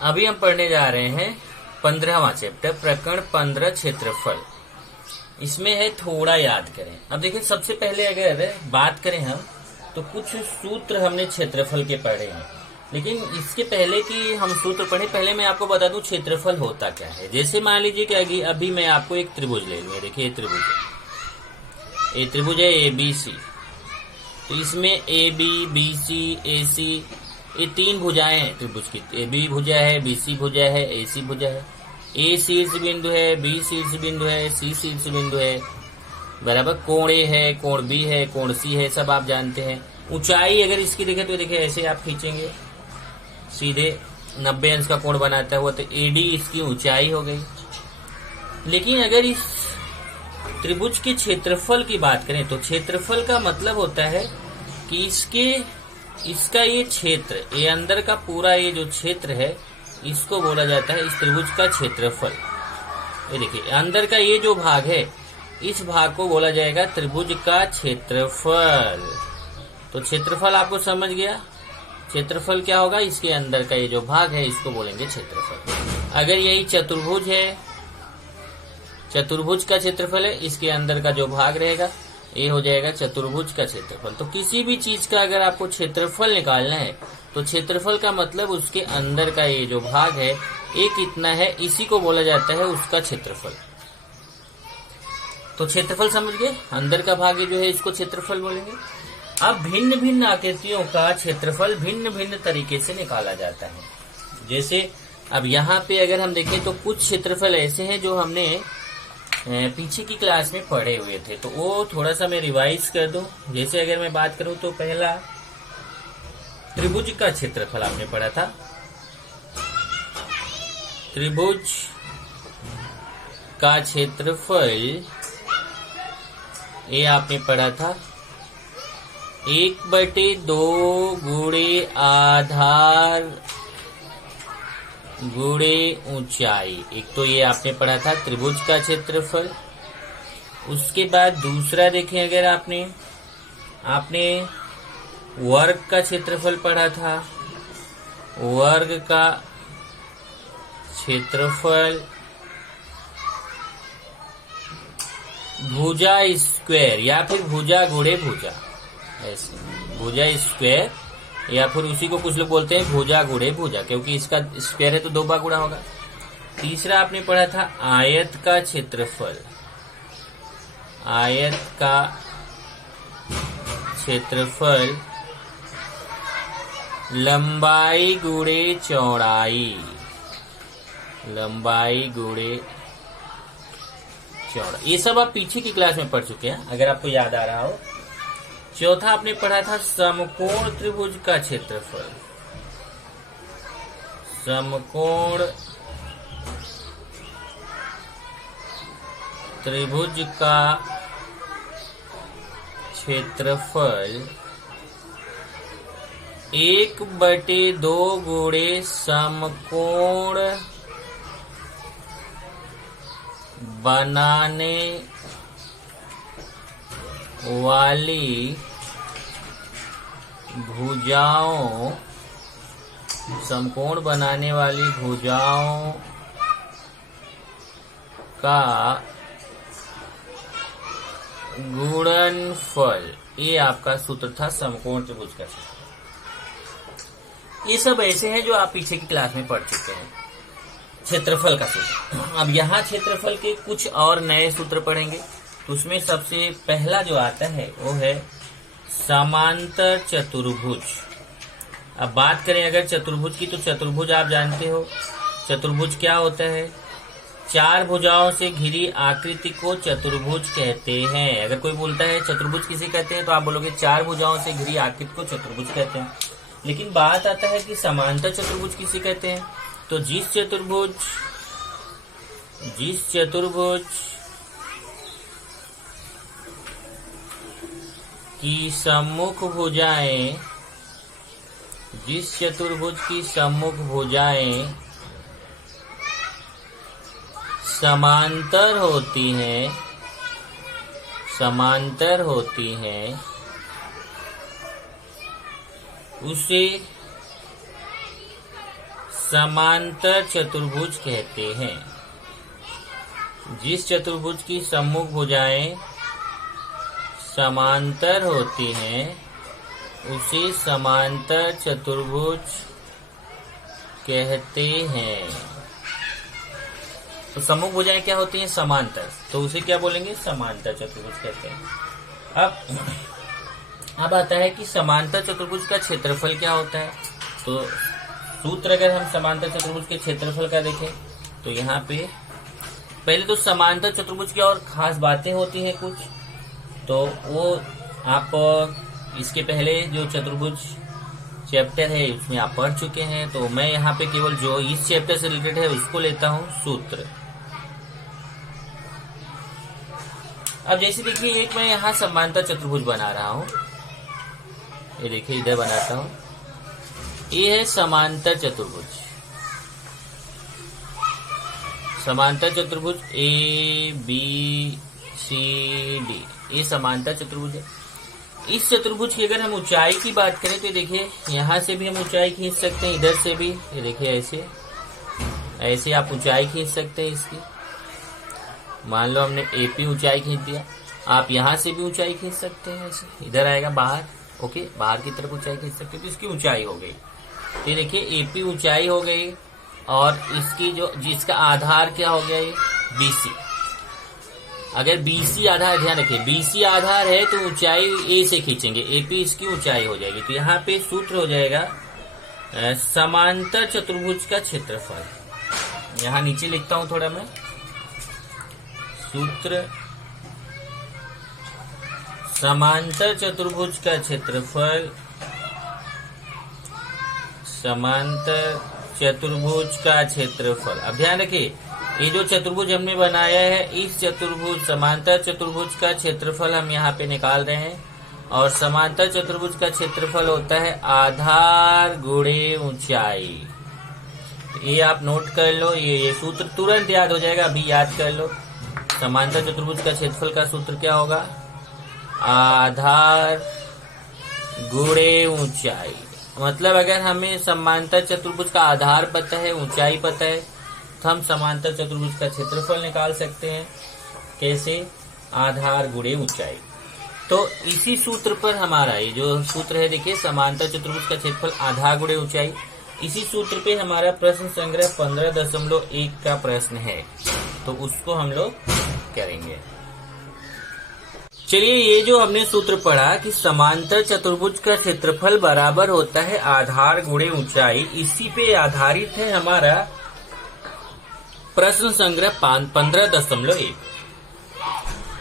अभी हम पढ़ने जा रहे हैं 15वां चैप्टर, प्रकरण 15 क्षेत्रफल। इसमें है थोड़ा याद करें। अब देखिए, सबसे पहले अगर बात करें हम तो कुछ सूत्र हमने क्षेत्रफल के पढ़े हैं, लेकिन इसके पहले कि हम सूत्र पढ़े, पहले मैं आपको बता दूं क्षेत्रफल होता क्या है। जैसे मान लीजिए कि अभी मैं आपको एक त्रिभुज ले लूंगा। देखिए, ये त्रिभुज है ए बी सी। तो इसमें ए बी, बी सी, ए सी, ये तीन भुजाएं हैं त्रिभुज की। ए बी भुजा है, बी सी भुजा है, ए सी भुजा है। ए शीर्ष बिंदु है, बी शीर्ष बिंदु है, सी शीर्ष बिंदु है, बराबर। कोण ए है, कोण बी है, कोण सी है, सब आप जानते हैं। ऊंचाई अगर इसकी देखें तो देखिए ऐसे आप खींचेंगे, सीधे 90 अंश का कोण बनाता हुआ, तो एडी इसकी ऊंचाई हो गई। लेकिन अगर इस त्रिभुज के क्षेत्रफल की बात करें तो क्षेत्रफल का मतलब होता है कि इसका ये क्षेत्र, ये अंदर का पूरा ये जो क्षेत्र है, इसको बोला जाता है इस त्रिभुज का क्षेत्रफल। ये देखिए, अंदर का ये जो भाग है, इस भाग को बोला जाएगा त्रिभुज का क्षेत्रफल। तो क्षेत्रफल आपको समझ गया। क्षेत्रफल क्या होगा? इसके अंदर का ये जो भाग है, इसको बोलेंगे क्षेत्रफल। अगर यही चतुर्भुज है, चतुर्भुज का क्षेत्रफल है, इसके अंदर का जो भाग रहेगा, ये हो जाएगा चतुर्भुज का क्षेत्रफल। तो किसी भी चीज का अगर आपको क्षेत्रफल निकालना है तो क्षेत्रफल का मतलब उसके अंदर का ये जो भाग है, ये कितना है, इसी को बोला जाता है उसका क्षेत्रफल। तो क्षेत्रफल समझ गए, अंदर का भाग जो है इसको क्षेत्रफल बोलेंगे। अब भिन्न भिन्न आकृतियों का क्षेत्रफल भिन्न भिन्न तरीके से निकाला जाता है। जैसे अब यहाँ पे अगर हम देखें तो कुछ क्षेत्रफल ऐसे हैं जो हमने पीछे की क्लास में पढ़े हुए थे, तो वो थोड़ा सा मैं रिवाइज कर दूं। जैसे अगर मैं बात करूं तो पहला त्रिभुज का क्षेत्रफल आपने पढ़ा था। त्रिभुज का क्षेत्रफल ये आपने पढ़ा था 1/2 गुणे आधार गुणे ऊंचाई। एक तो ये आपने पढ़ा था त्रिभुज का क्षेत्रफल। उसके बाद दूसरा देखें, अगर आपने वर्ग का क्षेत्रफल पढ़ा था। वर्ग का क्षेत्रफल भुजा स्क्वायर या फिर भुजा गुणे भुजा, ऐसे भुजा स्क्वायर, या फिर उसी को कुछ लोग बोलते हैं भुजा गुणे भुजा, क्योंकि इसका स्क्वायर है तो 2 बार गुणा होगा। तीसरा आपने पढ़ा था आयत का क्षेत्रफल। आयत का क्षेत्रफल लंबाई गुणे चौड़ाई, लंबाई गुणे चौड़ाई। ये सब आप पीछे की क्लास में पढ़ चुके हैं, अगर आपको याद आ रहा हो। चौथा आपने पढ़ा था समकोण त्रिभुज का क्षेत्रफल। समकोण त्रिभुज का क्षेत्रफल 1/2 गुणे समकोण बनाने वाली भुजाओं, समकोण बनाने वाली भुजाओं का गुणनफल, ये आपका सूत्र था समकोण त्रिभुज का। ये सब ऐसे हैं जो आप पीछे की क्लास में पढ़ चुके हैं, क्षेत्रफल का सूत्र। अब यहाँ क्षेत्रफल के कुछ और नए सूत्र पढ़ेंगे। उसमें सबसे पहला जो आता है वो है समांतर चतुर्भुज। अब बात करें अगर चतुर्भुज की, तो चतुर्भुज आप जानते हो। चतुर्भुज क्या होता है? 4 भुजाओं से घिरी आकृति को चतुर्भुज कहते हैं। अगर कोई बोलता है चतुर्भुज किसे कहते हैं, तो आप बोलोगे 4 भुजाओं से घिरी आकृति को चतुर्भुज कहते हैं। लेकिन बात आता है कि समांतर चतुर्भुज किसे कहते हैं, तो जिस चतुर्भुज की सम्मुख भुजाएं, जिस चतुर्भुज की सम्मुख भुजाएं समांतर होती हैं, उसे समांतर चतुर्भुज कहते हैं। जिस चतुर्भुज की सम्मुख भुजाएं समांतर होती हैं उसे समांतर चतुर्भुज कहते हैं। तो सम्मुख भुजाएं क्या होती हैं? समांतर, तो उसे क्या बोलेंगे? समांतर चतुर्भुज कहते हैं। अब आता है कि समांतर चतुर्भुज का क्षेत्रफल क्या होता है। तो सूत्र अगर हम समांतर चतुर्भुज के क्षेत्रफल का देखें तो यहाँ पे पहले तो समांतर चतुर्भुज की और खास बातें होती हैं कुछ, तो वो आप इसके पहले जो चतुर्भुज चैप्टर है उसमें आप पढ़ चुके हैं। तो मैं यहाँ पे केवल जो इस चैप्टर से रिलेटेड है उसको लेता हूँ सूत्र। अब जैसे देखिए, एक मैं यहाँ समांतर चतुर्भुज बना रहा हूँ, ये देखिए इधर बनाता हूँ, ये है समांतर चतुर्भुज। समांतर चतुर्भुज ए बी सी डी, ये समांतर चतुर्भुज है। इस चतुर्भुज की अगर हम ऊंचाई की बात करें तो देखिए यहाँ से भी हम ऊंचाई खींच सकते हैं, इधर से भी, ये देखिए ऐसे ऐसे आप ऊंचाई खींच सकते हैं इसकी। मान लो हमने एपी ऊंचाई खींच दिया, आप यहाँ से भी ऊंचाई खींच सकते हैं, ऐसे इधर आएगा बाहर, ओके, बाहर की तरफ ऊंचाई खींच सकते हैं, तो इसकी ऊंचाई हो गई। तो देखिए एपी ऊंचाई हो गई, और इसकी जो जिसका आधार क्या हो गया, ये बीसी। अगर बीसी आधार, ध्यान रखिए बीसी आधार है तो ऊंचाई ए से खींचेंगे, एपी इसकी ऊंचाई हो जाएगी। तो यहाँ पे सूत्र हो जाएगा समांतर चतुर्भुज का क्षेत्रफल। यहाँ नीचे लिखता हूं थोड़ा मैं, सूत्र समांतर चतुर्भुज का क्षेत्रफल, समांतर चतुर्भुज का क्षेत्रफल। अब ध्यान रखिए, ये जो चतुर्भुज हमने बनाया है, इस चतुर्भुज समांतर चतुर्भुज का क्षेत्रफल हम यहाँ पे निकाल रहे हैं। और समांतर चतुर्भुज का क्षेत्रफल होता है आधार गुणे ऊंचाई। ये आप नोट कर लो, ये सूत्र तुरंत याद हो जाएगा, अभी याद कर लो। समांतर चतुर्भुज का क्षेत्रफल का सूत्र क्या होगा? आधार गुणे ऊंचाई। मतलब अगर हमें समांतर चतुर्भुज का आधार पता है, ऊंचाई पता है, तो हम समांतर चतुर्भुज का क्षेत्रफल निकाल सकते हैं। कैसे? आधार गुणे ऊंचाई। तो इसी सूत्र पर हमारा ये जो सूत्र है, देखिए समांतर चतुर्भुज का क्षेत्रफल आधार गुणे ऊंचाई, इसी सूत्र पे हमारा प्रश्न संग्रह 15.1 का प्रश्न है, तो उसको हम लोग करेंगे। चलिए, ये जो हमने सूत्र पढ़ा कि समांतर चतुर्भुज का क्षेत्रफल बराबर होता है आधार गुणे ऊंचाई, इसी पे आधारित है हमारा प्रश्न संग्रह 15.1।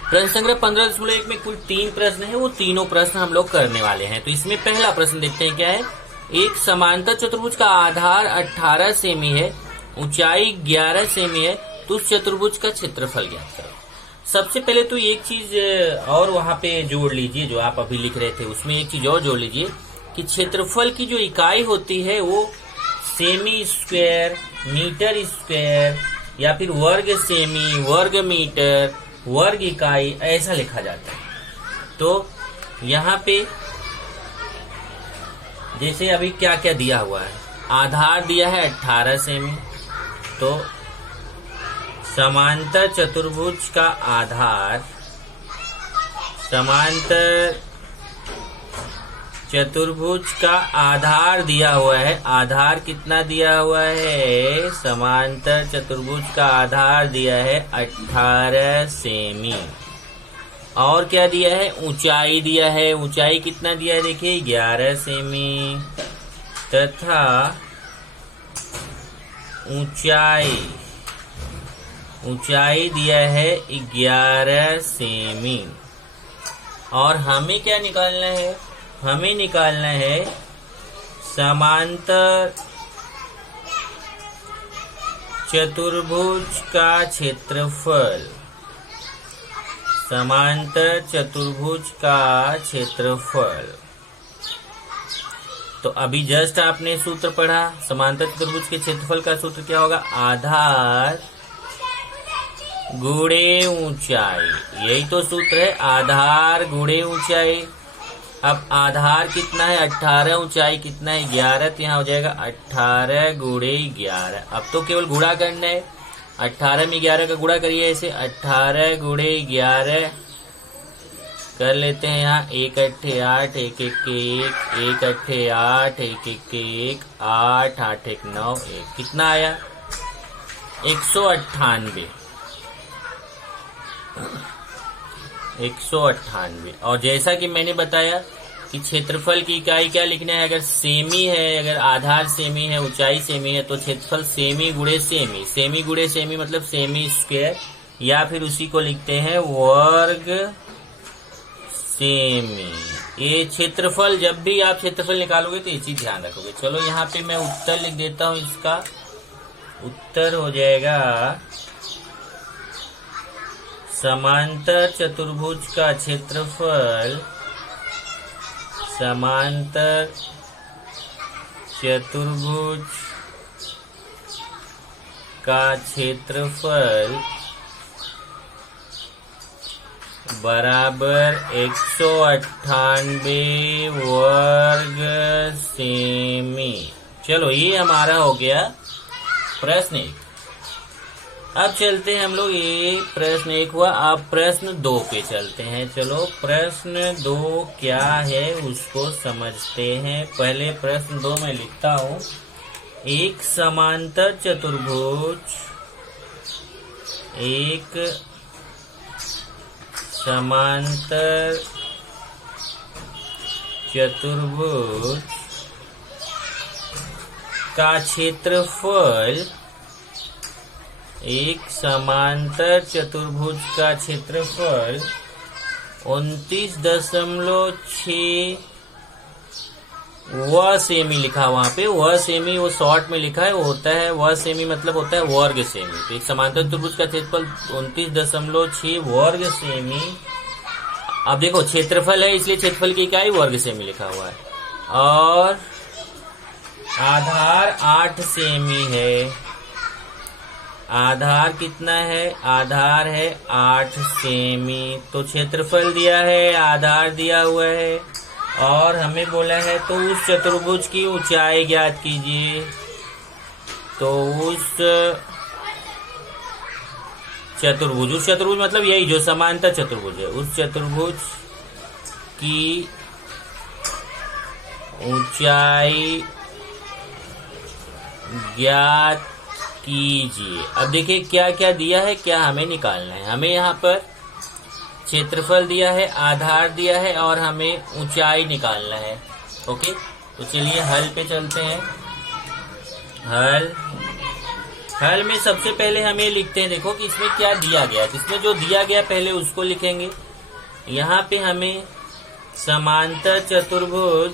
प्रश्न संग्रह 15.1 में कुल 3 प्रश्न है, वो तीनों प्रश्न हम लोग करने वाले हैं। तो इसमें पहला प्रश्न देखते हैं क्या है। एक समांतर चतुर्भुज का आधार 18 सेमी है, ऊंचाई 11 सेमी है, तो उस चतुर्भुज का क्षेत्रफल ज्ञात करो। सबसे पहले तो एक चीज और वहां पे जोड़ लीजिए, जो आप अभी लिख रहे थे उसमें एक चीज और जोड़ लीजिए कि क्षेत्रफल की जो इकाई होती है वो सेमी स्क्वायर, मीटर स्क्वायर, या फिर वर्ग सेमी, वर्ग मीटर, वर्ग इकाई, ऐसा लिखा जाता है। तो यहाँ पे जैसे अभी क्या क्या दिया हुआ है, आधार दिया है 18 सेमी, तो समांतर चतुर्भुज का आधार, समांतर चतुर्भुज का आधार दिया हुआ है। आधार कितना दिया हुआ है? समांतर चतुर्भुज का आधार दिया है 18 सेमी। और क्या दिया है? ऊंचाई दिया है। ऊंचाई कितना दिया है? देखिए 11 सेमी, तथा ऊंचाई दिया है 11 सेमी। और हमें क्या निकालना है? हमें निकालना है समांतर चतुर्भुज का क्षेत्रफल। समांतर चतुर्भुज का क्षेत्रफल। तो अभी जस्ट आपने सूत्र पढ़ा, समांतर चतुर्भुज के क्षेत्रफल का सूत्र क्या होगा? आधार गुणे ऊंचाई। यही तो सूत्र है, आधार गुणे ऊंचाई। अब आधार कितना है 18, ऊंचाई कितना है 11, तो यहाँ हो जाएगा 18 गुणे 11। अब तो केवल गुणा करना है, 18 में 11 का गुणा करिए, ऐसे 18 गुणे 11 कर लेते हैं। यहाँ 1 अट्ठे 8, 1 1 के 1, 1 अट्ठे 8, 1 1 के 1, 8 8 1 9 1, कितना आया 198। 198। और जैसा कि मैंने बताया कि क्षेत्रफल की इकाई क्या लिखना है, अगर सेमी है, अगर आधार सेमी है, ऊंचाई सेमी है, तो क्षेत्रफल सेमी गुणे सेमी, सेमी गुणे सेमी मतलब सेमी स्क्वायर, या फिर उसी को लिखते हैं वर्ग सेमी। ये क्षेत्रफल, जब भी आप क्षेत्रफल निकालोगे तो ये चीज ध्यान रखोगे। चलो यहाँ पे मैं उत्तर लिख देता हूँ। इसका उत्तर हो जाएगा समांतर चतुर्भुज का क्षेत्रफल, समांतर चतुर्भुज का क्षेत्रफल बराबर 198 वर्ग सेमी। चलो ये हमारा हो गया प्रश्न 1। अब चलते हैं हम लोग, ये प्रश्न 1 हुआ। अब प्रश्न 2 पे चलते हैं। चलो प्रश्न 2 क्या है उसको समझते हैं। पहले प्रश्न 2 में लिखता हूँ, एक समांतर चतुर्भुज, एक समांतर चतुर्भुज का क्षेत्रफल, एक समांतर चतुर्भुज का क्षेत्रफल 29.6 व सेमी लिखा वहां पे। वह सेमी वो शॉर्ट में लिखा है, वो होता है वह सेमी मतलब होता है वर्ग सेमी। तो एक समांतर चतुर्भुज का क्षेत्रफल 29.6 वर्ग सेमी। अब देखो क्षेत्रफल है इसलिए क्षेत्रफल की इकाई वर्ग सेमी लिखा हुआ है, और आधार 8 सेमी है। आधार कितना है, आधार है 8 सेमी। तो क्षेत्रफल दिया है, आधार दिया हुआ है, और हमें बोला है तो उस चतुर्भुज की ऊंचाई ज्ञात कीजिए। तो उस चतुर्भुज मतलब यही जो समांतर चतुर्भुज है, उस चतुर्भुज की ऊंचाई ज्ञात कीजिए। अब देखिए क्या क्या दिया है, क्या हमें निकालना है। हमें यहाँ पर क्षेत्रफल दिया है, आधार दिया है, और हमें ऊंचाई निकालना है। ओके, तो चलिए हल पे चलते हैं। हल में सबसे पहले हमें लिखते हैं, देखो कि इसमें क्या दिया गया है। इसमें जो दिया गया पहले उसको लिखेंगे। यहाँ पे हमें समांतर चतुर्भुज,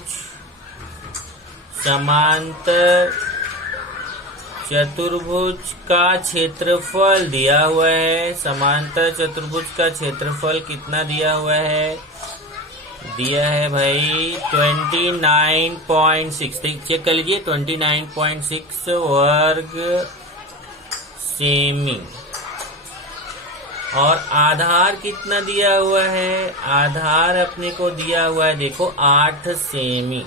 समांतर चतुर्भुज का क्षेत्रफल दिया हुआ है। समांतर चतुर्भुज का क्षेत्रफल कितना दिया हुआ है, दिया है भाई 29.6। चेक कर लीजिए, 29.6 वर्ग सेमी। और आधार कितना दिया हुआ है, आधार अपने को दिया हुआ है देखो 8 सेमी।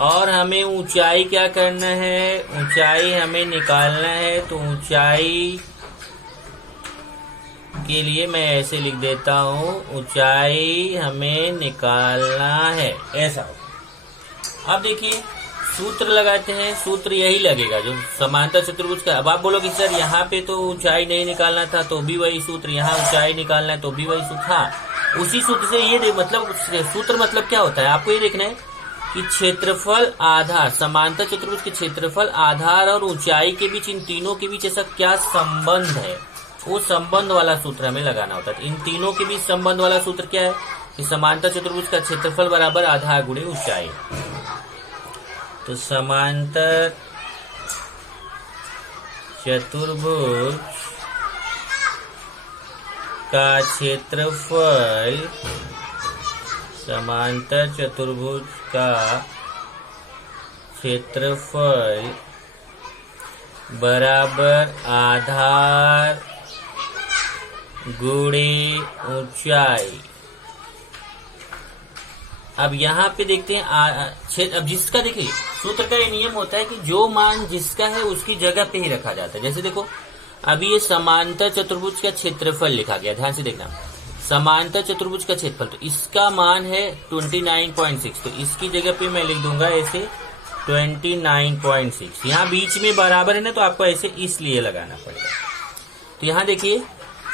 और हमें ऊंचाई क्या करना है, ऊंचाई हमें निकालना है। तो ऊंचाई के लिए मैं ऐसे लिख देता हूँ, ऊंचाई हमें निकालना है, ऐसा। अब देखिए सूत्र लगाते हैं। सूत्र यही लगेगा जो समांतर चतुर्भुज का। अब आप बोलोगे सर यहाँ पे तो ऊंचाई नहीं निकालना था, तो भी वही सूत्र, यहाँ ऊंचाई निकालना है तो भी वही सूत्र। हाँ, उसी सूत्र से ये मतलब सूत्र मतलब क्या होता है, आपको ये देखना है कि क्षेत्रफल आधार, समांतर चतुर्भुज के क्षेत्रफल आधार और ऊंचाई के बीच, इन तीनों के बीच ऐसा क्या संबंध है, वो संबंध वाला सूत्र हमें लगाना होता है। इन तीनों के बीच संबंध वाला सूत्र क्या है कि समांतर चतुर्भुज का क्षेत्रफल बराबर आधार गुणे ऊंचाई। तो समांतर चतुर्भुज का क्षेत्रफल, समांतर चतुर्भुज का क्षेत्रफल बराबर आधार गुणे ऊंचाई। अब यहाँ पे देखते हैं अब जिसका देखिए सूत्र का ये नियम होता है कि जो मान जिसका है उसकी जगह पे ही रखा जाता है। जैसे देखो अभी ये समांतर चतुर्भुज का क्षेत्रफल लिखा गया, ध्यान से देखना, समांतर चतुर्भुज का क्षेत्रफल, तो इसका मान है 29.6, तो इसकी जगह पे मैं लिख दूंगा ऐसे 29.6। यहाँ बीच में बराबर है ना, तो आपको ऐसे इसलिए लगाना पड़ेगा। तो यहाँ देखिए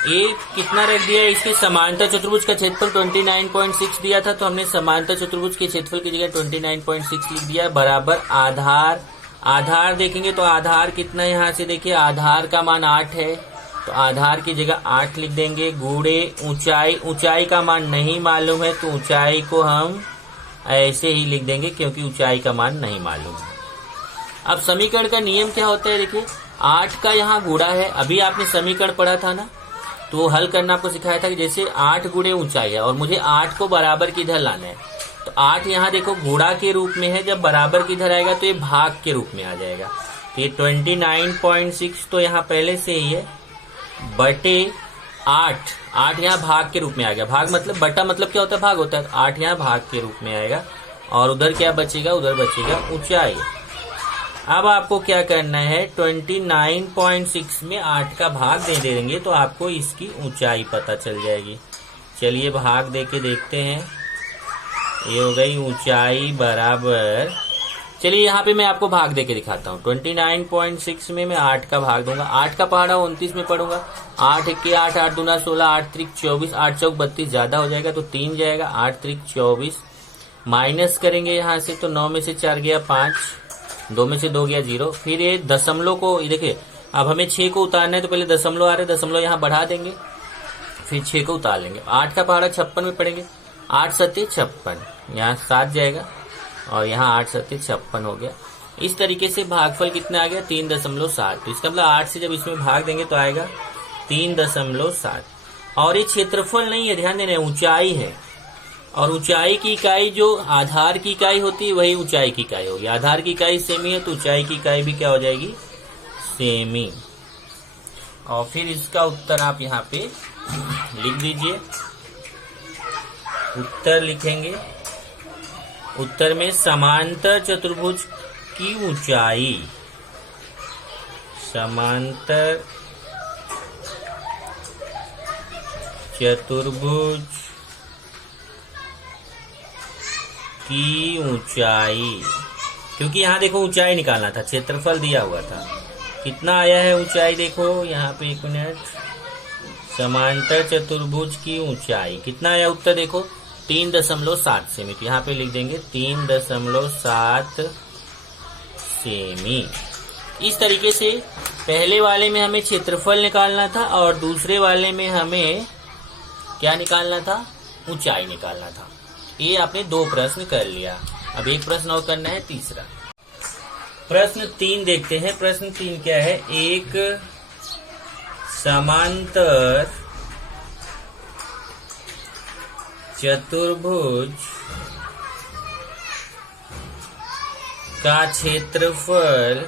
एक कितना रख दिया है, इसके समांतर चतुर्भुज का क्षेत्रफल 29.6 दिया था, तो हमने समांतर चतुर्भुज के क्षेत्रफल की जगह 29.6 लिख दिया, बराबर आधार। आधार देखेंगे तो आधार कितना है, यहाँ से देखिए आधार का मान 8 है, तो आधार की जगह 8 लिख देंगे, गुणे ऊंचाई, ऊंचाई का मान नहीं मालूम है तो ऊंचाई को हम ऐसे ही लिख देंगे क्योंकि ऊंचाई का मान नहीं मालूम है। अब समीकरण का नियम क्या होता है, देखिए 8 का यहाँ गुणा है, अभी आपने समीकरण पढ़ा था ना, तो हल करना आपको सिखाया था कि जैसे 8 गुणे ऊंचाई है और मुझे 8 को बराबर किधर लाना है, तो 8 यहाँ देखो गुणा के रूप में है, जब बराबर किधर आएगा तो ये भाग के रूप में आ जाएगा। तो ये 29.6 तो यहाँ पहले से ही है, बटे 8, 8 यहाँ भाग के रूप में आ गया, भाग मतलब बटा मतलब क्या होता है, भाग होता है, तो 8 यहाँ भाग के रूप में आएगा और उधर क्या बचेगा, उधर बचेगा ऊंचाई। अब आपको क्या करना है, 29.6 में 8 का भाग दे देंगे तो आपको इसकी ऊंचाई पता चल जाएगी। चलिए भाग दे के देखते हैं, ये हो गई ऊंचाई बराबर, चलिए यहाँ पे मैं आपको भाग दे के दिखाता हूँ। 29.6 में मैं 8 का भाग दूंगा, 8 का पहाड़ा 29 में पढ़ूंगा, 8 1 8, 8 दूना 16, 8 त्रिक 24, 8 चौक 32, ज्यादा हो जाएगा तो 3 जाएगा, 8 त्रिक 24, माइनस करेंगे यहाँ से तो 9 में से 4 गया 5, 2 में से 2 गया 0, फिर ये दशमलव को देखिए अब हमें 6 को उतारना है तो पहले दशमलव आ रहे, दशमलव यहाँ बढ़ा देंगे, फिर 6 को उतार लेंगे। 8 का पहाड़ा 56 में पढ़ेंगे, 8 सत्ते 56, यहाँ 7 जाएगा और यहाँ 8 सत्ते 56 हो गया। इस तरीके से भागफल कितना आ गया, 3.7, तो इसका मतलब 8 से जब इसमें भाग देंगे तो आएगा 3.7। और ये क्षेत्रफल नहीं है, ध्यान देना, ऊंचाई है, और ऊंचाई की इकाई जो आधार की इकाई होती है वही ऊंचाई की इकाई होगी। आधार की इकाई सेमी है तो ऊंचाई की इकाई भी क्या हो जाएगी, सेमी। और फिर इसका उत्तर आप यहाँ पे लिख दीजिए, उत्तर लिखेंगे, उत्तर में समांतर चतुर्भुज की ऊंचाई, समांतर चतुर्भुज की ऊंचाई, क्योंकि यहाँ देखो ऊंचाई निकालना था, क्षेत्रफल दिया हुआ था, कितना आया है ऊंचाई, देखो यहाँ पे 1 मिनट, समांतर चतुर्भुज की ऊंचाई कितना आया, उत्तर देखो 3.7 सेमी, तो यहाँ पे लिख देंगे 3.7 सेमी। इस तरीके से पहले वाले में हमें क्षेत्रफल निकालना था और दूसरे वाले में हमें क्या निकालना था, ऊंचाई निकालना था। ये आपने 2 प्रश्न कर लिया, अब एक प्रश्न और करना है, तीसरा। प्रश्न 3 देखते हैं। प्रश्न 3 क्या है, एक समांतर चतुर्भुज का क्षेत्रफल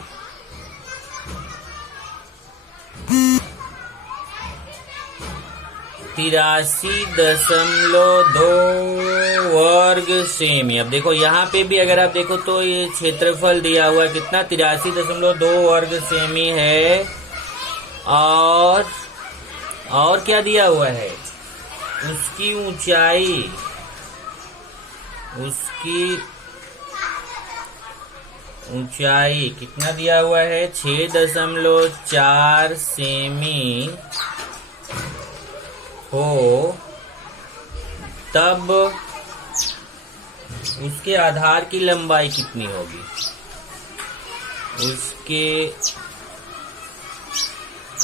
83.2 वर्ग सेमी। अब देखो यहाँ पे भी अगर आप देखो तो ये क्षेत्रफल दिया हुआ है कितना, 83.2 वर्ग सेमी है, और क्या दिया हुआ है, उसकी ऊंचाई, कितना दिया हुआ है, 6.4 सेमी हो, तब उसके आधार की लंबाई कितनी होगी, उसके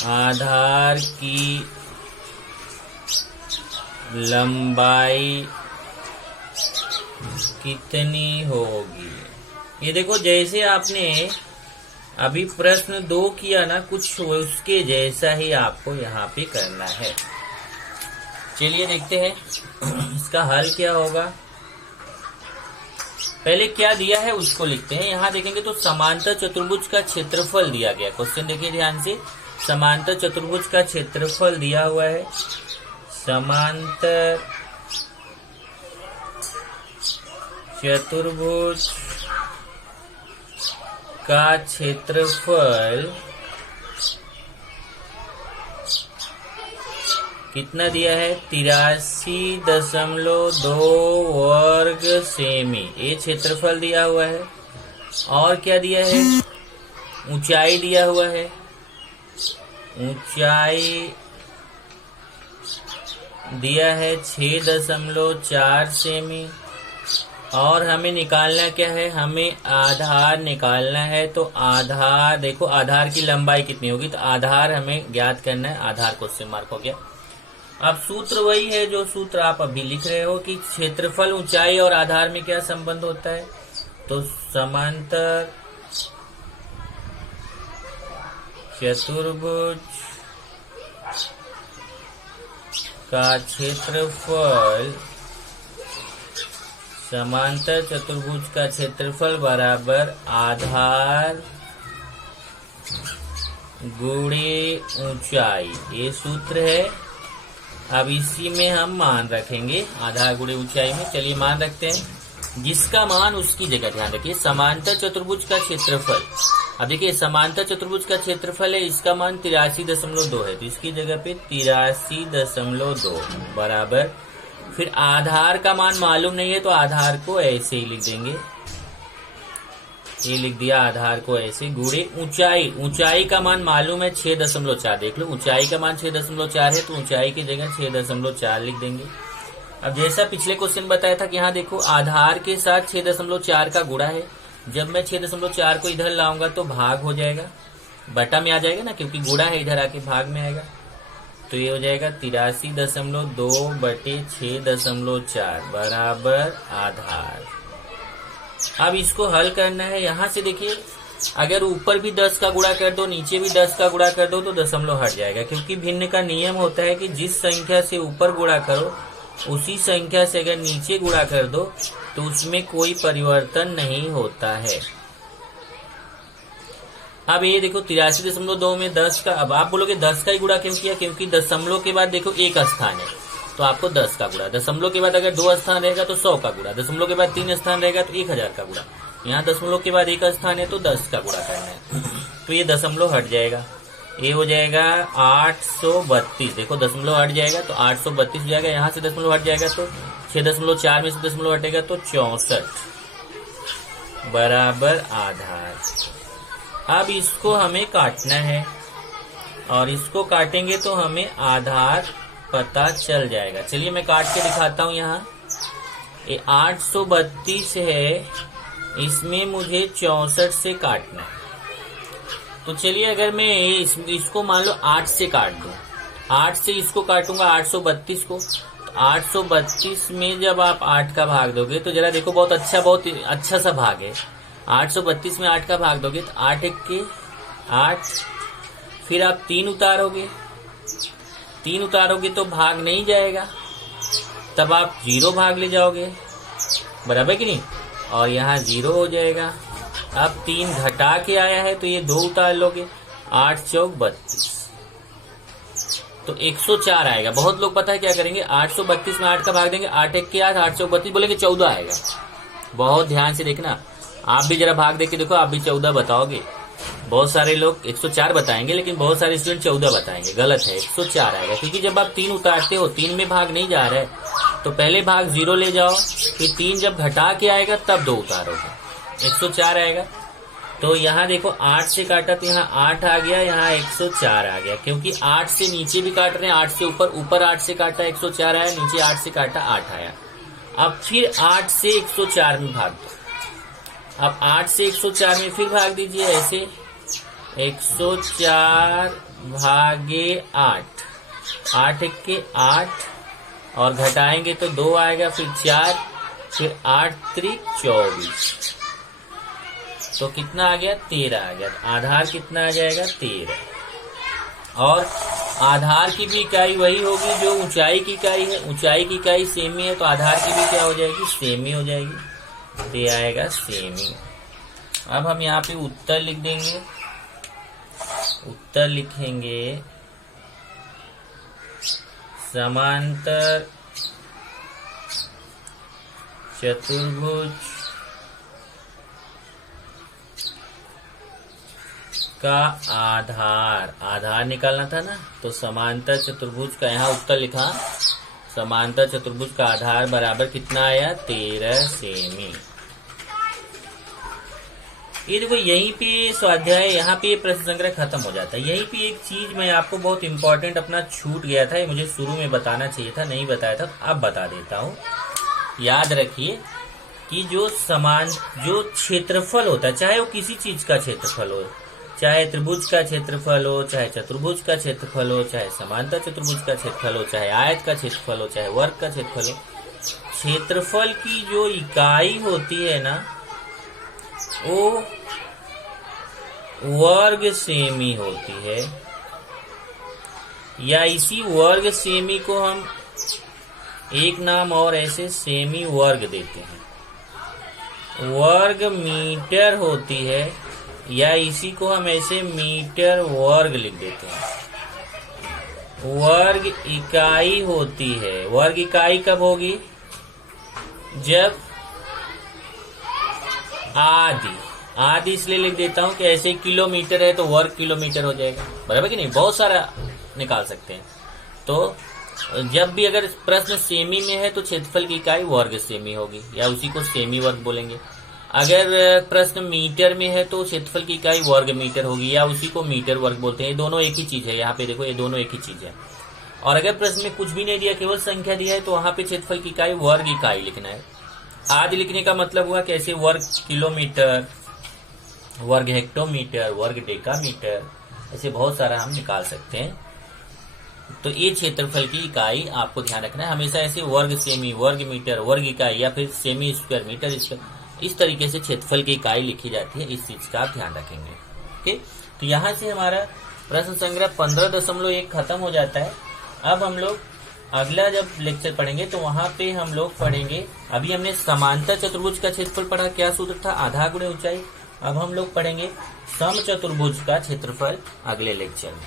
आधार की लंबाई कितनी होगी। ये देखो जैसे आपने अभी प्रश्न 2 किया ना, कुछ उसके जैसा ही आपको यहाँ पे करना है। चलिए देखते हैं इसका हल क्या होगा। पहले क्या दिया है उसको लिखते हैं। यहाँ देखेंगे तो समांतर चतुर्भुज का क्षेत्रफल दिया गया। क्वेश्चन देखिए ध्यान से, समांतर चतुर्भुज का क्षेत्रफल दिया हुआ है, समांतर चतुर्भुज का क्षेत्रफल कितना दिया है? 83.2 वर्ग सेमी, ये क्षेत्रफल दिया हुआ है। और क्या दिया है? ऊंचाई दिया हुआ है। ऊंचाई दिया है 6.4 सेमी। और हमें निकालना क्या है? हमें आधार निकालना है। तो आधार देखो, आधार की लंबाई कितनी होगी, तो आधार हमें ज्ञात करना है। आधार क्वेश्चन मार्क हो गया। अब सूत्र वही है जो सूत्र आप अभी लिख रहे हो कि क्षेत्रफल, ऊंचाई और आधार में क्या संबंध होता है। तो समांतर चतुर्भुज का क्षेत्रफल, समांतर चतुर्भुज का क्षेत्रफल बराबर आधार गुणे ऊंचाई, ये सूत्र है। अब इसी में हम मान रखेंगे, आधार गुणे ऊंचाई में। चलिए मान रखते हैं, जिसका मान उसकी जगह। ध्यान रखिए, समांतर चतुर्भुज का क्षेत्रफल। अब देखिए, समांतर चतुर्भुज का क्षेत्रफल है, इसका मान 83.2 है, तो इसकी जगह पे 83.2 बराबर, फिर आधार का मान मालूम नहीं है तो आधार को ऐसे ही लिख देंगे। ये लिख दिया आधार को ऐसे, गुणे ऊंचाई। ऊंचाई का मान मालूम है 6.4। देख लो, ऊंचाई का मान 6.4 है, तो ऊंचाई की जगह 6.4 लिख देंगे। अब जैसा पिछले क्वेश्चन बताया था कि यहाँ देखो, आधार के साथ 6.4 का गुणा है। जब मैं 6.4 को इधर लाऊंगा तो भाग हो जाएगा, बटा में आ जाएगा ना, क्योंकि गुणा है, इधर आके भाग में आएगा। तो ये हो जाएगा 83.2 बटे 6.4 बराबर आधार। अब इसको हल करना है। यहां से देखिए, अगर ऊपर भी 10 का गुणा कर दो, नीचे भी 10 का गुणा कर दो, तो दशमलव हट जाएगा, क्योंकि भिन्न का नियम होता है कि जिस संख्या से ऊपर गुणा करो उसी संख्या से अगर नीचे गुणा कर दो तो उसमें कोई परिवर्तन नहीं होता है। अब ये देखो, 83.2 में 10 का, अब आप बोलोगे 10 का ही गुणा क्यों किया? क्योंकि दशमलव के बाद देखो एक स्थान है, तो आपको 10 का गुणा। दशमलव के बाद अगर 2 स्थान रहेगा तो 100 का गुणा। दशमलव के बाद 3 स्थान रहेगा तो 1000 का गुणा। यहाँ दशमलव के बाद एक स्थान है तो 10 का गुणा करना है, तो ये दशमलव हट जाएगा। ये हो जाएगा 832। देखो, दशमलव हट जाएगा तो 832 हो जाएगा। यहाँ से दशमलव हट जाएगा तो 6.4 में से दशमलव हटेगा तो 64 बराबर आधार। अब इसको हमें काटना है, और इसको काटेंगे तो हमें आधार पता चल जाएगा। चलिए मैं काट के दिखाता हूँ। यहाँ ये 832 है, इसमें मुझे 64 से काटना है। तो चलिए, अगर मैं इसको मान लो 8 से काट दूं, 8 से इसको काटूंगा 832 को, तो 832 में जब आप 8 का भाग दोगे तो जरा देखो, बहुत अच्छा सा भाग है। 832 में 8 का भाग दोगे तो 8 एक के 8, फिर आप 3 उतारोगे, 3 उतारोगे तो भाग नहीं जाएगा, तब आप 0 भाग ले जाओगे, बराबर कि नहीं, और यहाँ 0 हो जाएगा। अब 3 घटा के आया है तो ये 2 उतार लोगे, 8 चौक 32, तो 104 आएगा। बहुत लोग पता है क्या करेंगे, 832 में 8 का भाग देंगे, 8 एक के 8, 8 चौक 32 बोलेंगे 14 आएगा। बहुत ध्यान से देखना, आप भी जरा भाग देख के देखो, आप भी 14 बताओगे। बहुत सारे लोग 104 बताएंगे, लेकिन बहुत सारे स्टूडेंट 14 बताएंगे। गलत है, 104 आएगा, क्योंकि जब आप 3 उतारते हो, 3 में भाग नहीं जा रहा है, तो पहले भाग 0 ले जाओ, फिर 3 जब घटा के आएगा तब 2 उतारोगे, 104 आएगा। तो यहाँ देखो, 8 से काटा तो यहाँ 8 आ गया, यहाँ 104 आ गया, क्योंकि 8 से नीचे भी काट रहे हैं, 8 से ऊपर 8 से काटा 104 आया, नीचे 8 से काटा 8 आया। अब फिर 8 से 104 में भाग दो। अब 8 से 104 में फिर भाग दीजिए, ऐसे 104 भागे 8, 8 एक के 8, और घटाएंगे तो 2 आएगा, फिर 4, फिर 8 त्रिक 24, तो कितना आ गया? 13 आ गया। आधार कितना आ जाएगा? 13। और आधार की भी इकाई वही होगी जो ऊंचाई की इकाई है। ऊंचाई की इकाई सेमी है, तो आधार की भी क्या हो जाएगी? सेमी हो जाएगी, तो ये आएगा सेमी। अब हम यहाँ पे उत्तर लिख देंगे। उत्तर लिखेंगे, समांतर चतुर्भुज का आधार निकालना था ना, तो समांतर चतुर्भुज का यहाँ उत्तर लिखा। समांतर चतुर्भुज का आधार बराबर कितना आया? 13 सेमी। ये देखो यहीं पे स्वाध्याय, यहाँ पे प्रश्न संग्रह खत्म हो जाता है। यहीं पे एक चीज मैं आपको बहुत इंपॉर्टेंट अपना छूट गया था, ये मुझे शुरू में बताना चाहिए था, नहीं बताया था, अब बता देता हूँ। याद रखिए कि जो क्षेत्रफल होता है, चाहे वो किसी चीज का क्षेत्रफल हो, चाहे त्रिभुज का क्षेत्रफल हो, चाहे चतुर्भुज का क्षेत्रफल हो, चाहे समांतर चतुर्भुज का क्षेत्रफल हो, चाहे आयत का क्षेत्रफल हो, चाहे वर्ग का क्षेत्रफल हो, क्षेत्रफल की जो इकाई होती है ना, वो वर्ग सेमी होती है, या इसी वर्ग सेमी को हम एक नाम और ऐसे सेमी वर्ग देते हैं। वर्ग मीटर होती है, या इसी को हम ऐसे मीटर वर्ग लिख देते हैं। वर्ग इकाई होती है। वर्ग इकाई कब होगी? जब आदि इसलिए लिख देता हूं कि ऐसे किलोमीटर है तो वर्ग किलोमीटर हो जाएगा, बराबर कि नहीं? बहुत सारा निकाल सकते हैं। तो जब भी अगर प्रश्न सेमी में है तो क्षेत्रफल की इकाई वर्ग सेमी होगी, या उसी को सेमी वर्ग बोलेंगे। अगर प्रश्न मीटर में है तो क्षेत्रफल की इकाई वर्ग मीटर होगी, या उसी को मीटर वर्ग बोलते हैं। ये दोनों एक ही चीज है, यहाँ पे देखो ये दोनों एक ही चीज है। और अगर प्रश्न में कुछ भी नहीं दिया, केवल संख्या दिया है, तो वहां पे क्षेत्रफल की इकाई वर्ग इकाई लिखना है। आदि लिखने का मतलब हुआ कैसे? वर्ग किलोमीटर, वर्ग हेक्टोमीटर, वर्ग डेकामीटर, ऐसे बहुत सारा हम निकाल सकते हैं। तो ये क्षेत्रफल की इकाई आपको ध्यान रखना है हमेशा, ऐसे वर्ग सेमी, वर्ग मीटर, वर्ग इकाई, या फिर सेमी स्क्वायर, मीटर स्क्वायर, इस तरीके से क्षेत्रफल की इकाई लिखी जाती है। इस चीज का आप ध्यान रखेंगे। ओके, तो यहाँ से हमारा प्रश्न संग्रह 15.1 खत्म हो जाता है। अब हम लोग अगला जब लेक्चर पढ़ेंगे तो वहां पे हम लोग पढ़ेंगे, अभी हमने समांतर चतुर्भुज का क्षेत्रफल पढ़ा, क्या सूत्र था? आधा गुणे ऊंचाई। अब हम लोग पढ़ेंगे समचतुर्भुज का क्षेत्रफल अगले लेक्चर में।